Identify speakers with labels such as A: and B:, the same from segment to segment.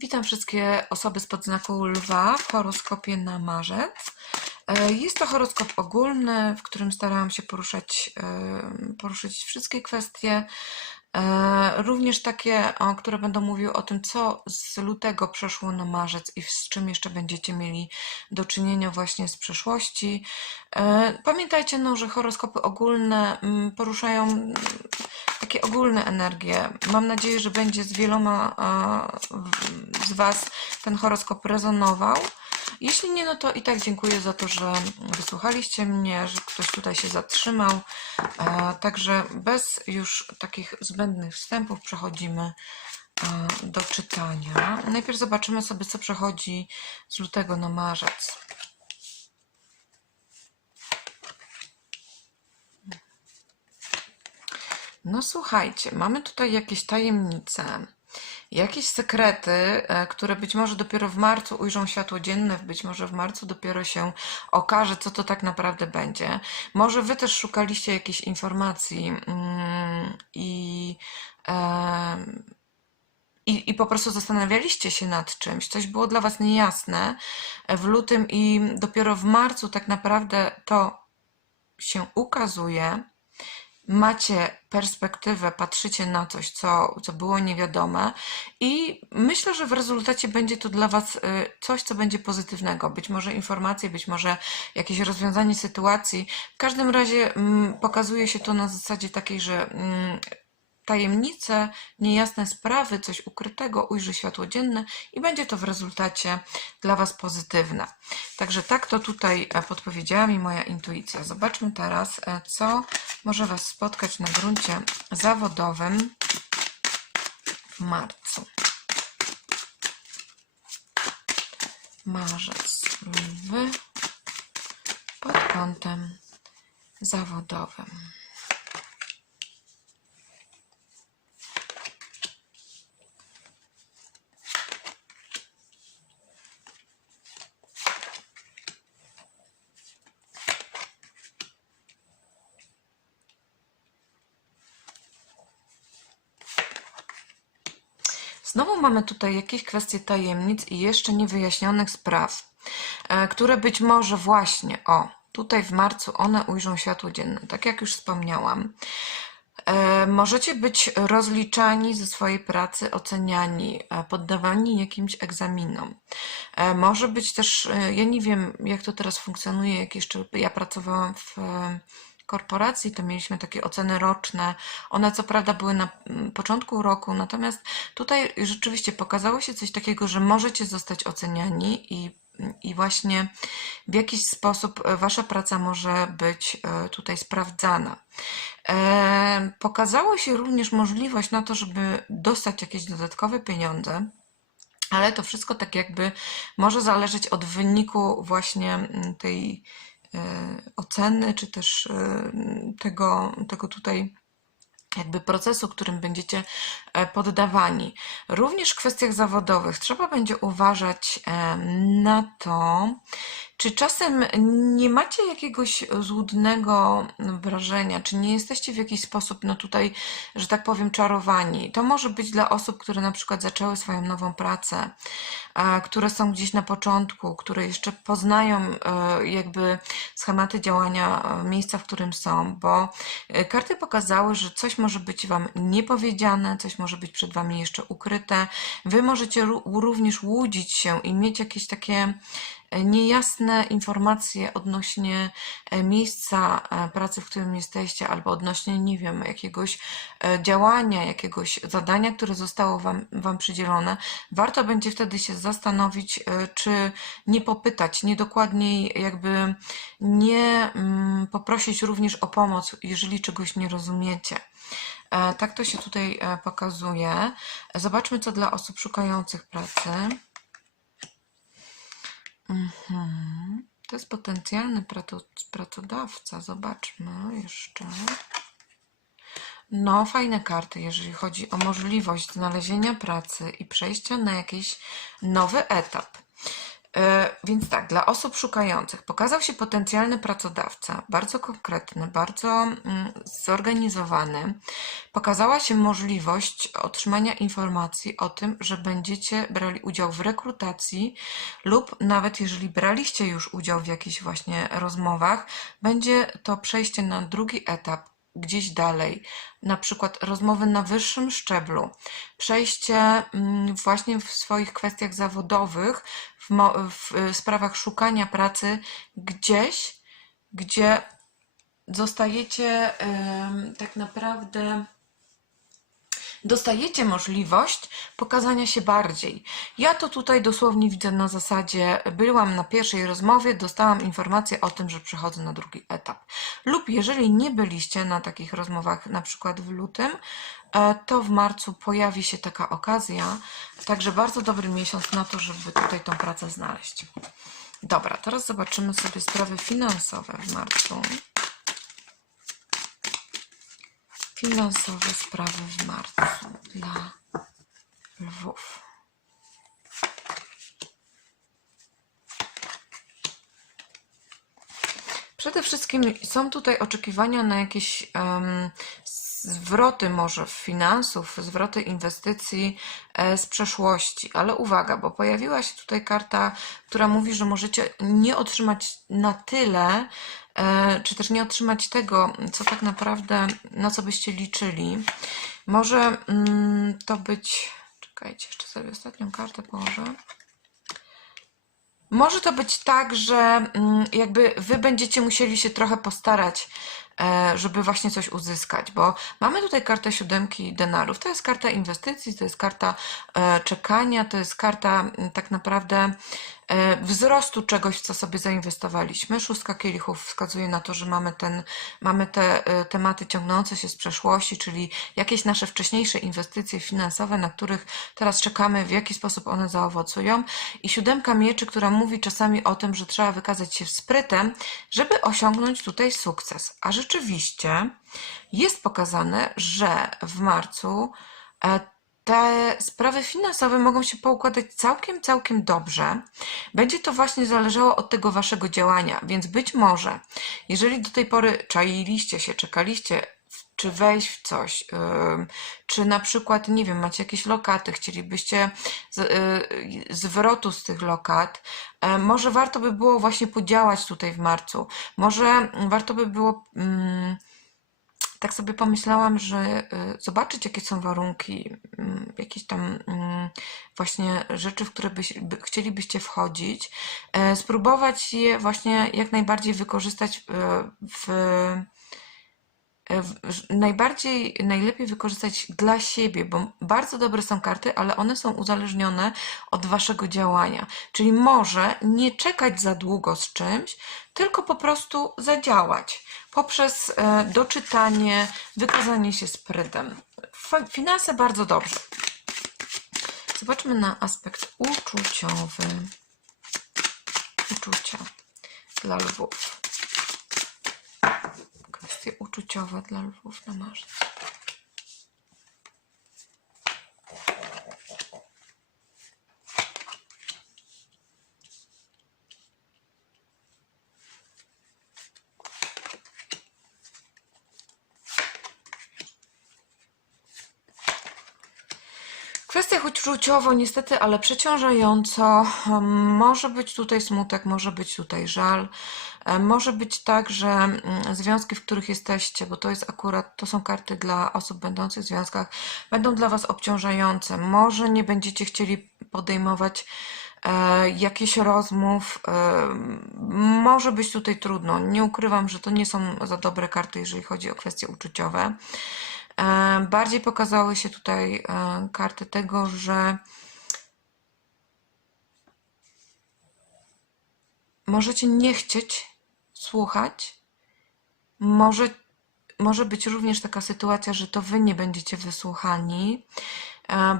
A: Witam wszystkie osoby spod znaku lwa w horoskopie na marzec. E, Jest to horoskop ogólny, w którym starałam się poruszać, e, poruszyć wszystkie kwestie, e, również takie, które będą mówiły o tym, co z lutego przeszło na marzec i z czym jeszcze będziecie mieli do czynienia właśnie z przeszłości. Pamiętajcie, no, że horoskopy ogólne mm, poruszają takie ogólne energie. Mam nadzieję, że będzie z wieloma e, z Was ten horoskop rezonował. Jeśli nie, no to i tak dziękuję za to, że wysłuchaliście mnie, że ktoś tutaj się zatrzymał. E, Także bez już takich zbędnych wstępów przechodzimy e, do czytania. Najpierw zobaczymy sobie, co przechodzi z lutego na marzec. No słuchajcie, mamy tutaj jakieś tajemnice, jakieś sekrety, e, które być może dopiero w marcu ujrzą światło dzienne, być może w marcu dopiero się okaże, co to tak naprawdę będzie. Może wy też szukaliście jakichś informacji mm, i, em, i, i po prostu zastanawialiście się nad czymś, coś było dla was niejasne w lutym i dopiero w marcu tak naprawdę to się ukazuje macie perspektywę, patrzycie na coś, co, co było niewiadome, i myślę, że w rezultacie będzie to dla Was y, coś, co będzie pozytywnego. Być może informacje, być może jakieś rozwiązanie sytuacji. W każdym razie mm, pokazuje się to na zasadzie takiej, że mm, tajemnice, niejasne sprawy, coś ukrytego ujrzy światło dzienne i będzie to w rezultacie dla Was pozytywne. Także tak to tutaj e, podpowiedziała mi moja intuicja. Zobaczmy teraz, e, co może Was spotkać na gruncie zawodowym w marcu. Marzec, lwy pod kątem zawodowym. Mamy tutaj jakieś kwestie tajemnic i jeszcze niewyjaśnionych spraw, e, które być może właśnie, o, tutaj w marcu one ujrzą światło dzienne. Tak jak już wspomniałam, e, możecie być rozliczani ze swojej pracy, oceniani, e, poddawani jakimś egzaminom. Może być też, ja nie wiem, jak to teraz funkcjonuje, jak jeszcze ja pracowałam w korporacji, to mieliśmy takie oceny roczne. One co prawda były na mm, początku roku, natomiast tutaj rzeczywiście pokazało się coś takiego, że możecie zostać oceniani i, i właśnie w jakiś sposób e, wasza praca może być e, tutaj sprawdzana. E, Pokazało się również możliwość na to, żeby dostać jakieś dodatkowe pieniądze. Ale to wszystko tak jakby może zależeć od wyniku właśnie mm, tej oceny, czy też e, tego, tego tutaj jakby procesu, którym będziecie e, poddawani. Również w kwestiach zawodowych trzeba będzie uważać e, na to, czy czasem nie macie jakiegoś złudnego wrażenia, czy nie jesteście w jakiś sposób, no tutaj, że tak powiem, czarowani. To może być dla osób, które na przykład zaczęły swoją nową pracę, a, które są gdzieś na początku, które jeszcze poznają e, jakby schematy działania e, miejsca, w którym są, bo e, karty pokazały, że coś może być Wam niepowiedziane, coś może być przed Wami jeszcze ukryte. Wy możecie ró- również łudzić się i mieć jakieś takie e, niejasne informacje odnośnie e, miejsca e, pracy, w którym jesteście, albo odnośnie, nie wiem, jakiegoś e, działania, jakiegoś zadania, które zostało wam, wam przydzielone. Warto będzie wtedy się zastanowić, czy nie popytać, nie dokładniej jakby nie mm, poprosić również o pomoc, jeżeli czegoś nie rozumiecie. Tak to się tutaj pokazuje. Zobaczmy, co dla osób szukających pracy. Mhm. To jest potencjalny pracodawca. Zobaczmy jeszcze. No, fajne karty, jeżeli chodzi o możliwość znalezienia pracy i przejścia na jakiś nowy etap. E, Więc tak, dla osób szukających pokazał się potencjalny pracodawca, bardzo konkretny, bardzo mm, zorganizowany. Pokazała się możliwość otrzymania informacji o tym, że będziecie brali udział w rekrutacji lub nawet jeżeli braliście już udział w jakichś właśnie rozmowach, będzie to przejście na drugi etap, gdzieś dalej, na przykład rozmowy na wyższym szczeblu, przejście mm, właśnie w swoich kwestiach zawodowych, w, y, sprawach szukania pracy gdzieś, gdzie zostajecie tak naprawdę dostajecie możliwość pokazania się bardziej. Ja to tutaj dosłownie widzę na zasadzie, byłam na pierwszej rozmowie, dostałam informację o tym, że przechodzę na drugi etap. Lub jeżeli nie byliście na takich rozmowach, na przykład w lutym, to w marcu pojawi się taka okazja. Także bardzo dobry miesiąc na to, żeby tutaj tą pracę znaleźć. Dobra, teraz zobaczymy sobie sprawy finansowe w marcu. Finansowe sprawy w marcu dla lwów. Przede wszystkim są tutaj oczekiwania na jakieś em, zwroty może finansów, zwroty inwestycji e, z przeszłości, ale uwaga, bo pojawiła się tutaj karta, która mówi, że możecie nie otrzymać na tyle, e, czy też nie otrzymać tego, co tak naprawdę, na co byście liczyli. Może mm, to być, czekajcie, jeszcze sobie ostatnią kartę położę. Może to być tak, że mm, jakby wy będziecie musieli się trochę postarać, żeby właśnie coś uzyskać, bo mamy tutaj kartę siódemki denarów. To jest karta inwestycji, to jest karta e, czekania, to jest karta tak naprawdę e, wzrostu czegoś, w co sobie zainwestowaliśmy. Szóstka kielichów wskazuje na to, że mamy, ten, mamy te e, tematy ciągnące się z przeszłości, czyli jakieś nasze wcześniejsze inwestycje finansowe, na których teraz czekamy, w jaki sposób one zaowocują. I siódemka mieczy, która mówi czasami o tym, że trzeba wykazać się sprytem, żeby osiągnąć tutaj sukces. A rzeczywiście jest pokazane, że w marcu e, te sprawy finansowe mogą się poukładać całkiem, całkiem dobrze. Będzie to właśnie zależało od tego waszego działania, więc być może, jeżeli do tej pory czailiście się, czekaliście, czy wejść w coś, czy na przykład, nie wiem, macie jakieś lokaty, chcielibyście z, y, zwrotu z tych lokat, e, może warto by było właśnie podziałać tutaj w marcu. Może warto by było. mm, tak sobie pomyślałam, że y, zobaczyć, jakie są warunki, mm, jakieś tam mm, właśnie rzeczy, w które byś, by, chcielibyście wchodzić, e, spróbować je właśnie jak najbardziej wykorzystać e, w, najbardziej, najlepiej wykorzystać dla siebie, bo bardzo dobre są karty, ale one są uzależnione od waszego działania. Czyli może nie czekać za długo z czymś, tylko po prostu zadziałać poprzez e, doczytanie, wykazanie się sprytem. Finanse bardzo dobrze. Zobaczmy na aspekt uczuciowy. Uczucia dla lwów. Kwestie uczuciowe dla lwów na marzec. Kwestiach uczuciowo niestety, ale przeciążająco. Może być tutaj smutek, może być tutaj żal. Em, Może być tak, że mm, związki, w których jesteście, bo to jest akurat, to są karty dla osób będących w związkach, będą dla Was obciążające. Może nie będziecie chcieli podejmować e, jakichś rozmów. e, Może być tutaj trudno. Nie ukrywam, że to nie są za dobre karty, jeżeli chodzi o kwestie uczuciowe. E, Bardziej pokazały się tutaj e, karty tego, że możecie nie chcieć słuchać. Może, może być również taka sytuacja, że to wy nie będziecie wysłuchani.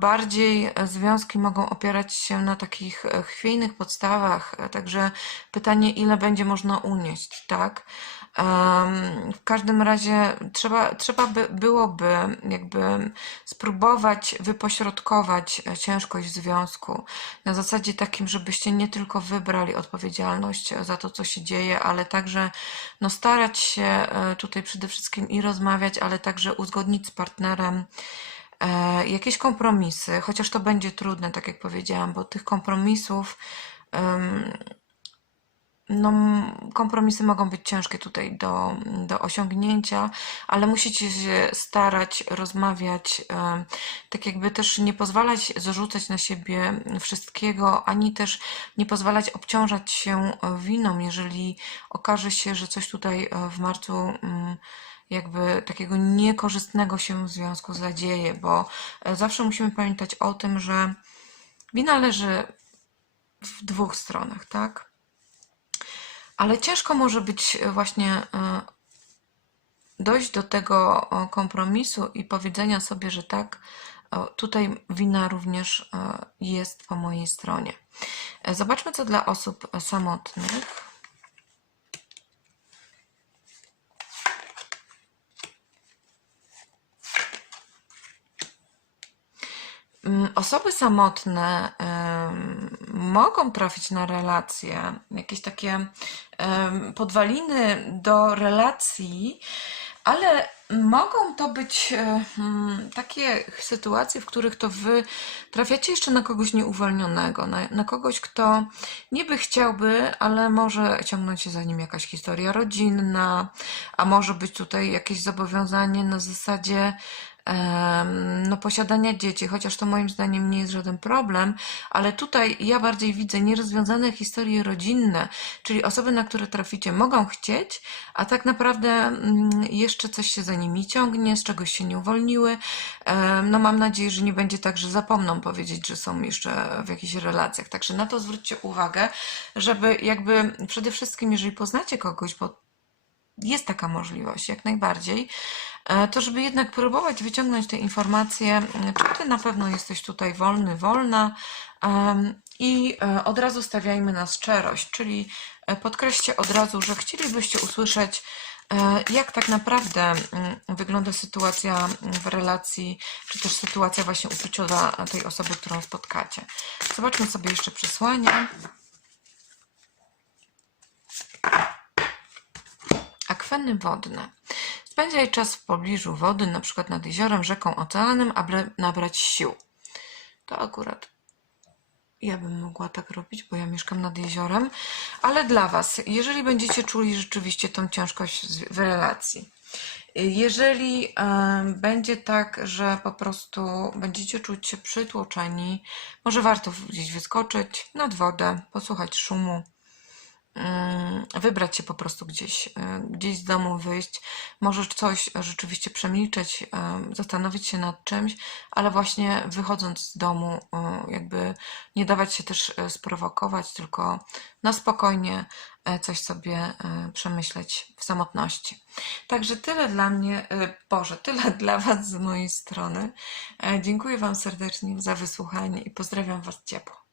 A: Bardziej e, związki mogą opierać się na takich e, chwiejnych podstawach, e, także pytanie, ile będzie można unieść, tak? W każdym razie trzeba, trzeba by byłoby jakby spróbować wypośrodkować ciężkość związku na zasadzie takim, żebyście nie tylko wybrali odpowiedzialność za to, co się dzieje, ale także no, starać się tutaj przede wszystkim i rozmawiać, ale także uzgodnić z partnerem jakieś kompromisy, chociaż to będzie trudne, tak jak powiedziałam, bo tych kompromisów no, kompromisy mogą być ciężkie tutaj do, do osiągnięcia, ale musicie się starać rozmawiać, tak jakby też nie pozwalać zarzucać na siebie wszystkiego, ani też nie pozwalać obciążać się e, winą, jeżeli okaże się, że coś tutaj e, w marcu jakby takiego niekorzystnego się w związku zadzieje, bo e, zawsze musimy pamiętać o tym, że wina leży w dwóch stronach, tak? Ale ciężko może być e, właśnie e, dojść do tego e, kompromisu i powiedzenia sobie, że tak, tutaj wina również jest po mojej stronie. Zobaczmy, co dla osób samotnych. Mm, Osoby samotne mogą trafić na relacje, jakieś takie podwaliny do relacji, ale mogą to być e, mm, takie sytuacje, w których to wy trafiacie jeszcze na kogoś nieuwolnionego, na, na kogoś, kto niby chciałby, ale może ciągnąć się za nim jakaś historia rodzinna, a może być tutaj jakieś zobowiązanie na zasadzie no, posiadania dzieci, chociaż to moim zdaniem nie jest żaden problem, ale tutaj ja bardziej widzę nierozwiązane historie rodzinne, czyli osoby, na które traficie, mogą chcieć, a tak naprawdę mm, jeszcze coś się za nimi ciągnie, z czegoś się nie uwolniły. No mam nadzieję, że nie będzie tak, że zapomną powiedzieć, że są jeszcze w jakichś relacjach. Także na to zwróćcie uwagę, żeby jakby przede wszystkim, jeżeli poznacie kogoś, bo jest taka możliwość, jak najbardziej, e, to żeby jednak próbować wyciągnąć te informacje, czy ty na pewno jesteś tutaj wolny, wolna i e, od razu stawiajmy na szczerość, czyli e, podkreślcie od razu, że chcielibyście usłyszeć, jak tak naprawdę wygląda sytuacja w relacji, czy też sytuacja właśnie uczuciowa tej osoby, którą spotkacie. Zobaczmy sobie jeszcze przesłania. Akweny wodne. Spędzaj czas w pobliżu wody, na przykład nad jeziorem, rzeką, oceanem, aby nabrać sił. To akurat ja bym mogła tak robić, bo ja mieszkam nad jeziorem, ale dla Was, jeżeli będziecie czuli rzeczywiście tą ciężkość w relacji, jeżeli będzie tak, że po prostu będziecie czuć się przytłoczeni, może warto gdzieś wyskoczyć nad wodę, posłuchać szumu, wybrać się po prostu gdzieś, y, gdzieś z domu, wyjść, może coś rzeczywiście przemilczeć, y, zastanowić się nad czymś, ale właśnie wychodząc z domu, jakby nie dawać się też sprowokować, tylko na spokojnie coś sobie przemyśleć w samotności. Także tyle dla mnie, Boże, tyle dla Was z mojej strony. E, Dziękuję Wam serdecznie za wysłuchanie i pozdrawiam Was ciepło.